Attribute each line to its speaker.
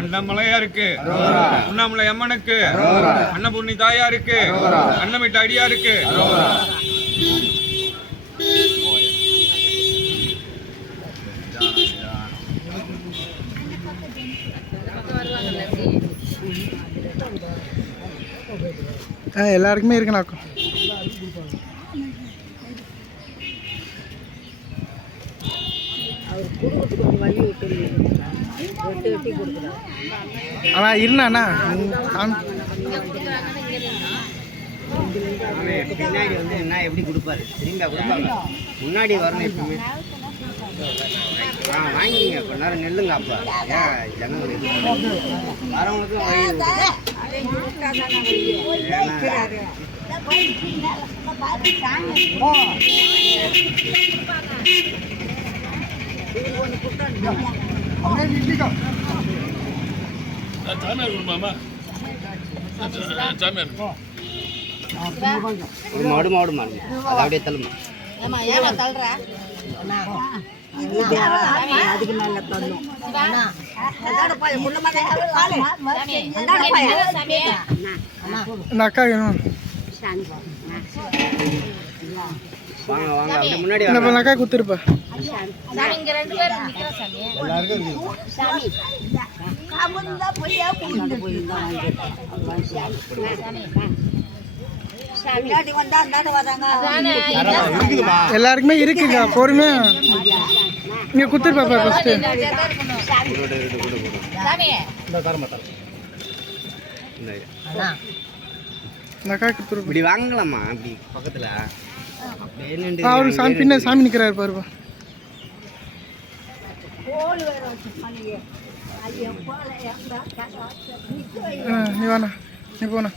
Speaker 1: அண்ணாமலையாருக்கு உண்ணாமலை அம்மனுக்கு அன்னபூர்ணி தாயாருக்கு. அன்னமிட்ட அடியாருக்கு.
Speaker 2: ஆ எல்லாருக்குமே இருக்குண்ணாக்கா
Speaker 3: அவர் குடும்பத்துக்கு ஒரு வழி விட்டு வெட்டி வெட்டி கொடுக்குறாரு
Speaker 2: அண்ணா. இருந்தாண்ணா
Speaker 4: பின்னாடி வந்து என்ன எப்படி கொடுப்பாரு? திரும்பியா கொடுப்பாங்க முன்னாடி வரணும் எப்பவுமே. ஆ வாங்கிங்க கொஞ்ச நேரம் நெல்லுங்க அப்போ. ஏன் ஜனங்கள் இது வரவங்களுக்கும் வழி. ஏன்னா, மாடு மாடு மாடு அது அப்படியே தள்ளுமா
Speaker 3: ஏமா ஏமா தள்ளுற அதுக்கு மேல தள்ளும்
Speaker 2: அக்கா வேணும்
Speaker 4: வாங்க வாங்க. அப்படியே முன்னாடி வாங்க.
Speaker 2: அக்கா குத்துருப்பா. எல்லாருக்குமே இருக்குங்க பொறுமையா. இங்க குத்துருப்பாப்பா ஃபர்ஸ்ட்.
Speaker 4: இந்த
Speaker 2: இந்த அக்கா குத்துருப்பா.
Speaker 4: இப்படி வாங்கலாமா? அப்படி பக்கத்துல.
Speaker 2: அவரு சாமி பின்ன சாமி நிக்கிறாரு பாருப்பா. நீ வாண்ணா நீ போண்ணா.